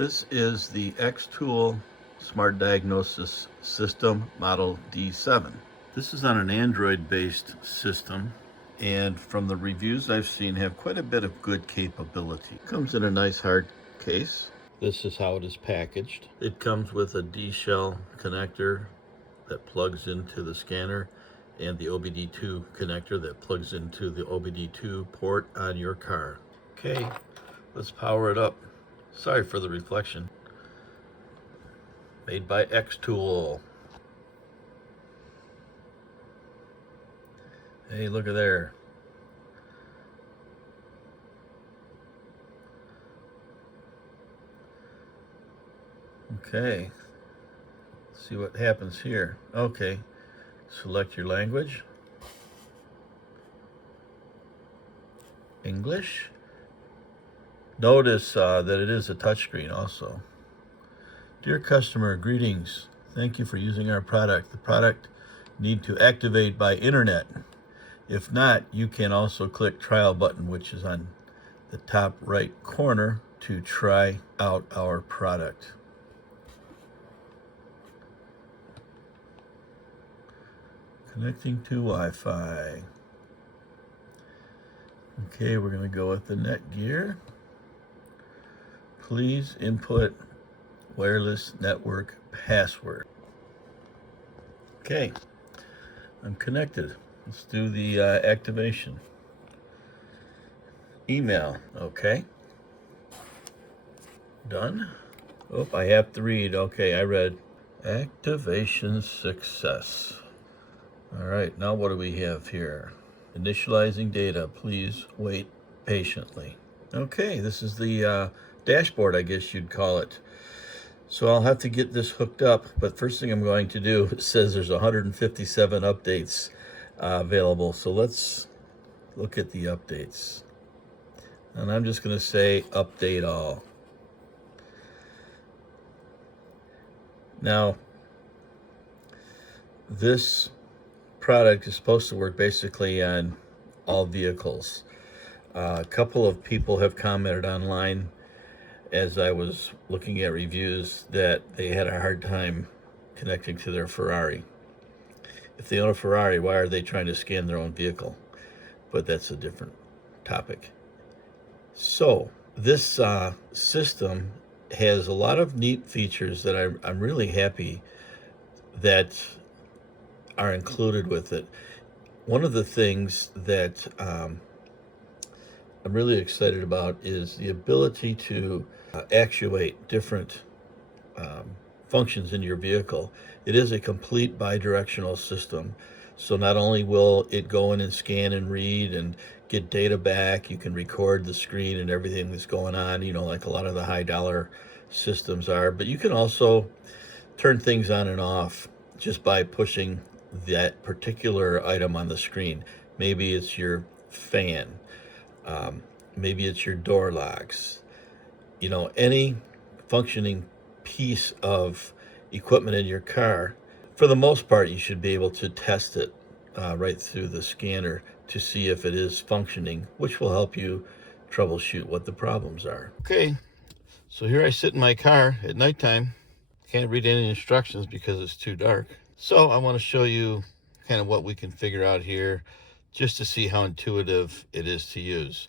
This is the XTOOL Smart Diagnosis System Model D7. This is on an Android-based system, and from the reviews I've seen, have quite a bit of good capability. Comes in a nice hard case. This is how it is packaged. It comes with a D-shell connector that plugs into the scanner and the OBD2 connector that plugs into the OBD2 port on your car. Okay, let's power it up. Sorry for the reflection. Made by XTOOL. Hey, look at there. Okay, let's see what happens here. Okay, select your language. English. Notice that it is a touchscreen also. Dear customer, greetings. Thank you for using our product. The product need to activate by internet. If not, you can also click trial button, which is on the top right corner, to try out our product. Connecting to Wi-Fi. Okay, we're going to go with the Netgear. Please input wireless network password. Okay, I'm connected. Let's do the activation. Email, okay. Done. Oh, I have to read. Okay, I read. Activation success. All right, now what do we have here? Initializing data. Please wait patiently. Okay, this is the dashboard, I guess you'd call it. So I'll have to get this hooked up, but first thing I'm going to do, it says there's 157 updates available. So let's look at the updates. And I'm just going to say update all. Now, this product is supposed to work basically on all vehicles. A couple of people have commented online as I was looking at reviews that they had a hard time connecting to their Ferrari. If they own a Ferrari, why are they trying to scan their own vehicle? But that's a different topic. So this system has a lot of neat features that I'm really happy that are included with it. One of the things that I'm really excited about is the ability to actuate different functions in your vehicle. It is a complete bi-directional system. So not only will it go in and scan and read and get data back, you can record the screen and everything that's going on, you know, like a lot of the high dollar systems are, but you can also turn things on and off just by pushing that particular item on the screen. Maybe it's your fan. Maybe it's your door locks. You know, any functioning piece of equipment in your car, for the most part, you should be able to test it right through the scanner to see if it is functioning, which will help you troubleshoot what the problems are. Okay, so here I sit in my car at nighttime. Can't read any instructions because it's too dark. So I want to show you kind of what we can figure out here just to see how intuitive it is to use.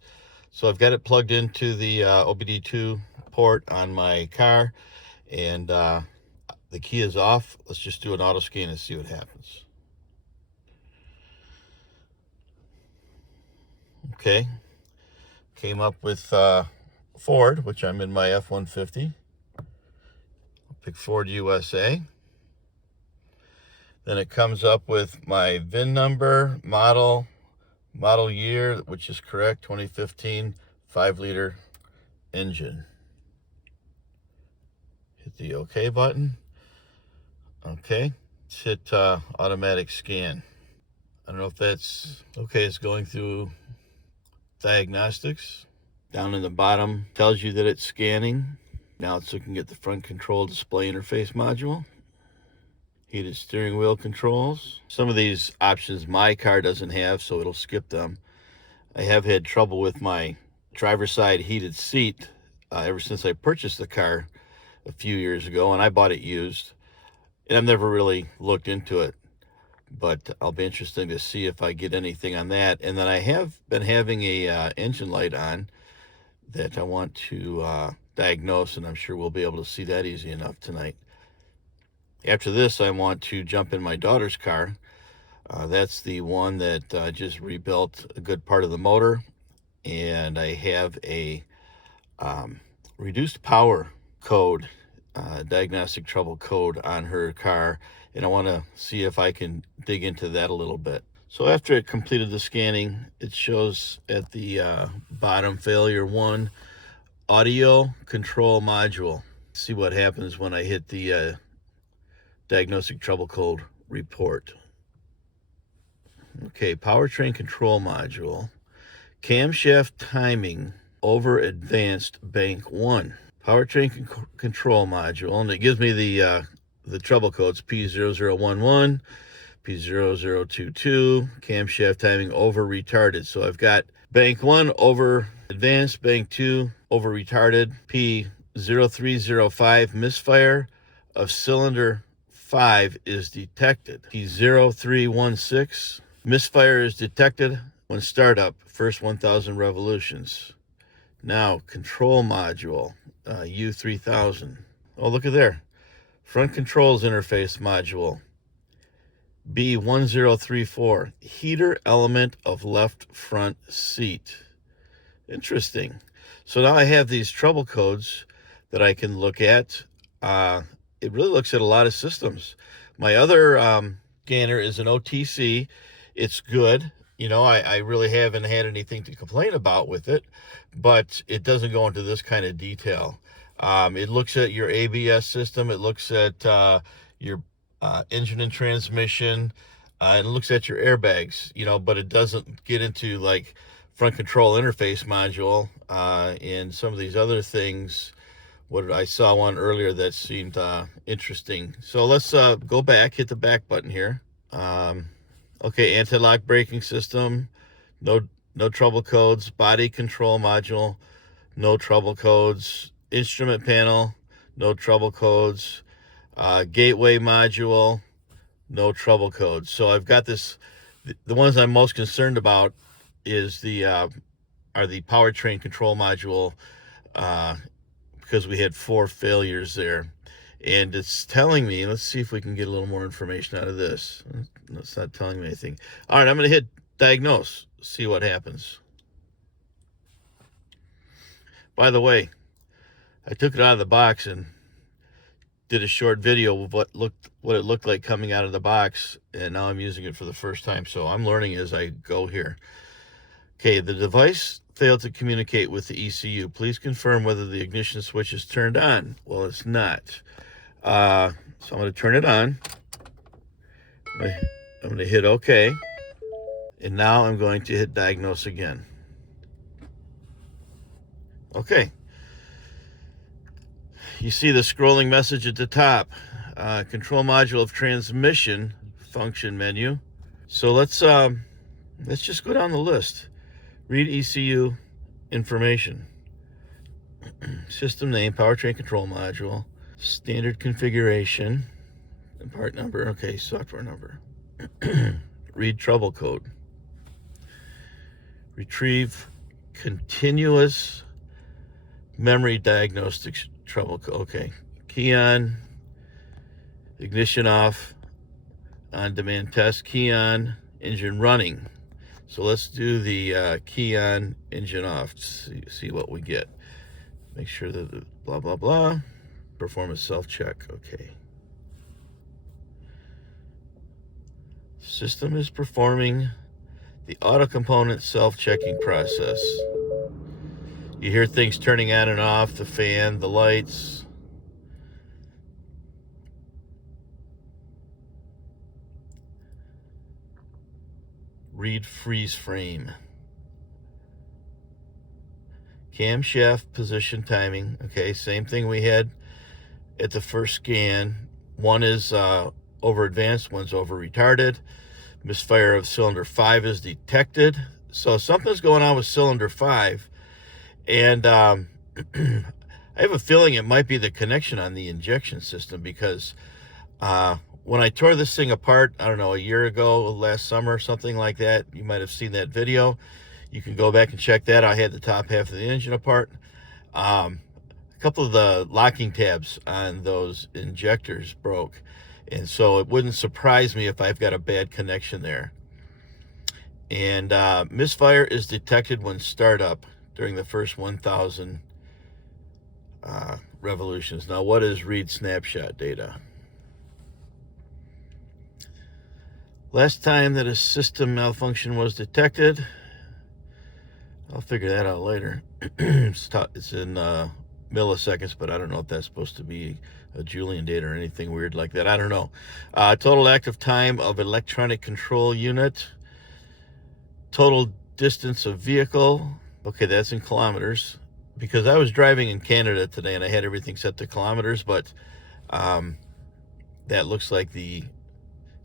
So I've got it plugged into the OBD2 port on my car, and the key is off. Let's just do an auto scan and see what happens. Okay, came up with Ford, which I'm in my F-150. I'll pick Ford USA. Then it comes up with my VIN number, model year, which is correct, 2015, 5-liter engine. Hit the OK button. Okay, let's hit automatic scan. I don't know if that's okay. It's going through diagnostics. Down in the bottom tells you that it's scanning. Now it's looking at the front control display interface module. Heated steering wheel controls. Some of these options my car doesn't have, so it'll skip them. I have had trouble with my driver's side heated seat ever since I purchased the car. a few years ago, and I bought it used, and I've never really looked into it, but I'll be interested to see if I get anything on that. And then I have been having a engine light on that I want to diagnose, and I'm sure we'll be able to see that easy enough tonight. After this, I want to jump in my daughter's car. That's the one that just rebuilt a good part of the motor, and I have a reduced power code, diagnostic trouble code on her car, and I want to see if I can dig into that a little bit. So after it completed the scanning, it shows at the bottom, failure 1, audio control module. See what happens when I hit the diagnostic trouble code report. Okay, powertrain control module, camshaft timing over advanced bank 1, powertrain control module, and it gives me the trouble codes P0011, P0022, camshaft timing over retarded. So I've got bank 1 over advanced, bank 2 over retarded, P0305, misfire of cylinder 5 is detected. P0316, misfire is detected when startup, first 1,000 revolutions. Now, control module, U3000. Oh, look at there. Front controls interface module, B1034, heater element of left front seat. Interesting. So now I have these trouble codes that I can look at. It really looks at a lot of systems. My other scanner is an OTC. It's good. You know, I really haven't had anything to complain about with it, but it doesn't go into this kind of detail. It looks at your ABS system. It looks at your engine and transmission. And it looks at your airbags, you know, but it doesn't get into like front control interface module and some of these other things. I saw one earlier that seemed interesting. So let's go back, hit the back button here. Okay, anti-lock braking system, no trouble codes. Body control module, no trouble codes. Instrument panel, no trouble codes. Gateway module, no trouble codes. So I've got this. The ones I'm most concerned about is are the powertrain control module, because we had 4 failures there, and it's telling me. Let's see if we can get a little more information out of this. It's not telling me anything. All right, I'm going to hit diagnose, see what happens. By the way, I took it out of the box and did a short video of what it looked like coming out of the box, and now I'm using it for the first time, so I'm learning as I go here. Okay, the device failed to communicate with the ECU. Please confirm whether the ignition switch is turned on. Well, it's not. So I'm going to turn it on. I'm going to hit OK. And now I'm going to hit diagnose again. Okay. You see the scrolling message at the top. Control module of transmission function menu. So let's just go down the list. Read ECU information. System name, powertrain control module, standard configuration, and part number. Okay, software number. Read trouble code. Retrieve continuous memory diagnostic trouble code. Okay, key on, ignition off, on demand test, key on, engine running. So let's do the key on, engine off, see what we get. Make sure that the blah, blah, blah. Perform a self-check. Okay. System is performing the auto component self-checking process. You hear things turning on and off, the fan, the lights. Read freeze frame. Camshaft position timing. Okay, same thing we had at the first scan. One is over advanced, one's over retarded. Misfire of cylinder 5 is detected. So something's going on with cylinder 5. And I have a feeling it might be the connection on the injection system, because when I tore this thing apart, I don't know, a year ago, last summer, something like that, you might have seen that video. You can go back and check that. I had the top half of the engine apart. A couple of the locking tabs on those injectors broke, and so it wouldn't surprise me if I've got a bad connection there. And misfire is detected when startup during the first 1,000 revolutions. Now, what is read snapshot data? Last time that a system malfunction was detected, I'll figure that out later. It's in milliseconds, but I don't know if that's supposed to be a Julian date or anything weird like that. I don't know. Total active time of electronic control unit. Total distance of vehicle. Okay, that's in kilometers, because I was driving in Canada today and I had everything set to kilometers, but that looks like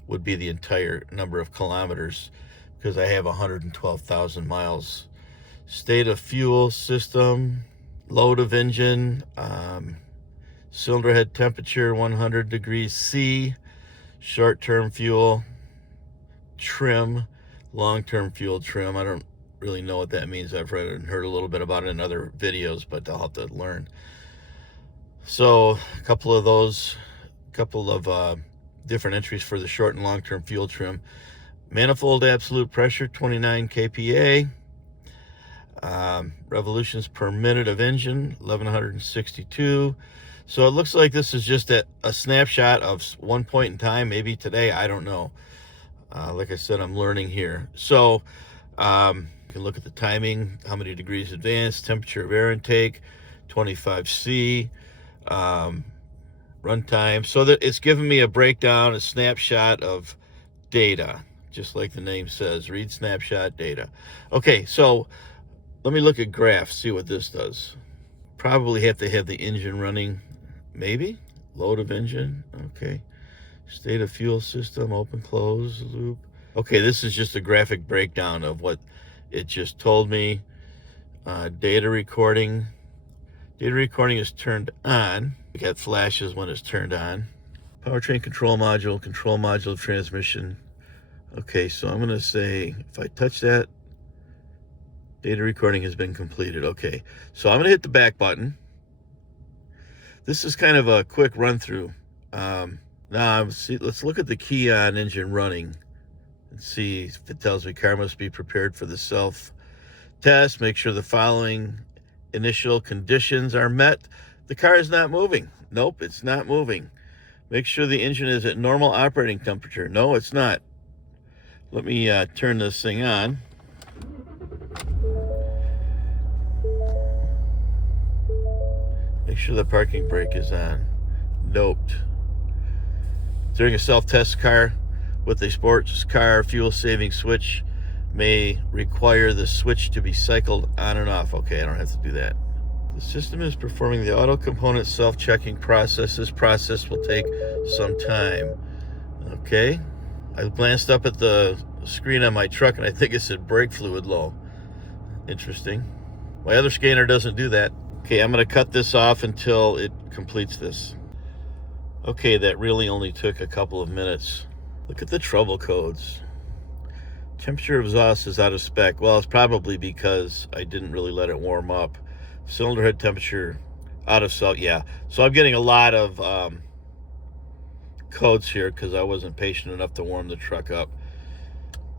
would be the entire number of kilometers, because I have 112,000 miles. State of fuel system, load of engine, cylinder head temperature 100 degrees C, short-term fuel, trim, long-term fuel trim. I don't really know what that means. I've read and heard a little bit about it in other videos, but I'll have to learn. So a couple of different entries for the short and long-term fuel trim. Manifold absolute pressure 29 kPa. Revolutions per minute of engine 1162. So it looks like this is just a snapshot of one point in time, maybe today, I don't know. Like I said, I'm learning here. So you can look at the timing, how many degrees advanced, temperature of air intake 25C, runtime. So that it's giving me a breakdown, a snapshot of data, just like the name says, read snapshot data. Okay, so let me look at graphs, see what this does. Probably have to have the engine running, maybe. Load of engine, okay. State of fuel system, open, close, loop. Okay, this is just a graphic breakdown of what it just told me. Data recording. Data recording is turned on. We got flashes when it's turned on. Powertrain control module transmission. Okay, so I'm gonna say, if I touch that, data recording has been completed. Okay, so I'm gonna hit the back button. This is kind of a quick run through. Now, let's look at the key on engine running and see if it tells me car must be prepared for the self-test. Make sure the following initial conditions are met. The car is not moving. Nope, it's not moving. Make sure the engine is at normal operating temperature. No, it's not. Let me turn this thing on. Make sure the parking brake is on. Note. During a self-test car with a sports car fuel-saving switch may require the switch to be cycled on and off. Okay, I don't have to do that. The system is performing the auto component self-checking process. This process will take some time. Okay. I glanced up at the screen on my truck and I think it said brake fluid low. Interesting. My other scanner doesn't do that. Okay, I'm going to cut this off until it completes this. Okay, that really only took a couple of minutes. Look at the trouble codes. Temperature of exhaust is out of spec. Well, it's probably because I didn't really let it warm up. Cylinder head temperature out of cell. Yeah, so I'm getting a lot of codes here because I wasn't patient enough to warm the truck up.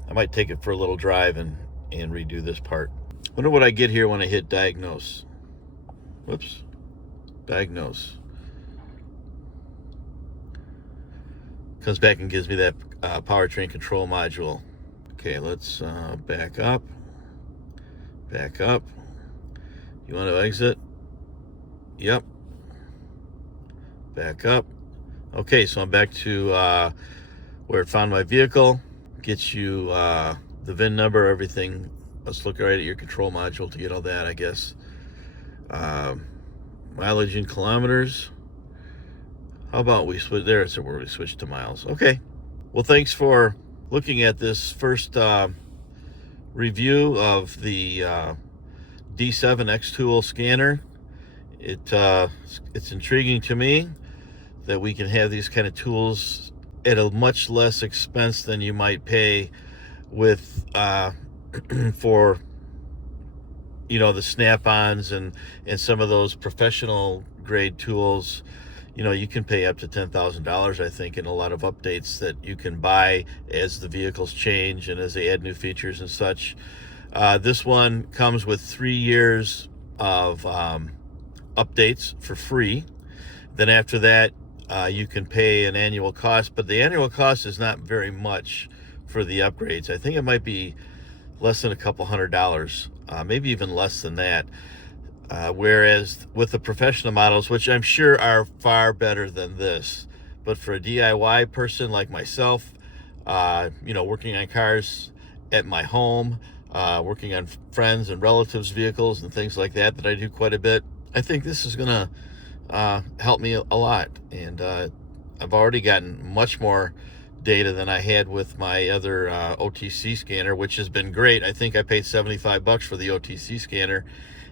I might take it for a little drive and redo this part. Wonder what I get here when I hit diagnose. Whoops. Diagnose. Comes back and gives me that powertrain control module. Okay, let's back up. Back up. You want to exit? Yep. Back up. Okay, so I'm back to where it found my vehicle. Gets you the VIN number, everything. Let's look right at your control module to get all that, I guess. Mileage in kilometers. How about we switch there? So where we switch to miles. Okay. Well, thanks for looking at this first review of the D7 XTOOL scanner It's intriguing to me that we can have these kind of tools at a much less expense than you might pay with for the snap-ons and some of those professional grade tools. You can pay up to $10,000, I think, in a lot of updates that you can buy as the vehicles change and as they add new features and such. This one comes with 3 years of updates for free. Then after that, you can pay an annual cost, but the annual cost is not very much for the upgrades. I think it might be less than a couple $100, maybe even less than that. Whereas with the professional models, which I'm sure are far better than this, but for a DIY person like myself, working on cars at my home, working on friends and relatives' vehicles and things like that I do quite a bit, I think this is gonna help me a lot. And I've already gotten much more data than I had with my other OTC scanner, which has been great. I think I paid $75 for the OTC scanner,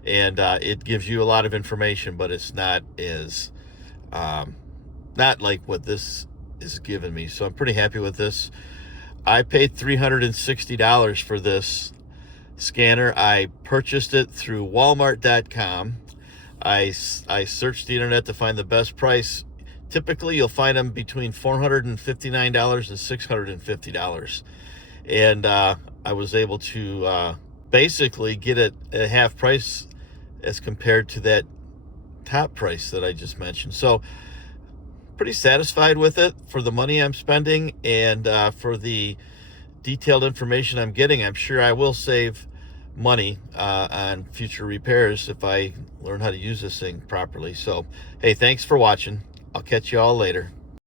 and it gives you a lot of information, but it's not as not like what this is giving me. So I'm pretty happy with this. I paid $360 for this scanner. I purchased it through Walmart.com. I searched the internet to find the best price. Typically, you'll find them between $459 and $650. And I was able to basically get it at half price as compared to that top price that I just mentioned. So pretty satisfied with it for the money I'm spending and for the detailed information I'm getting. I'm sure I will save money on future repairs if I learn how to use this thing properly. So, hey, thanks for watching. I'll catch you all later.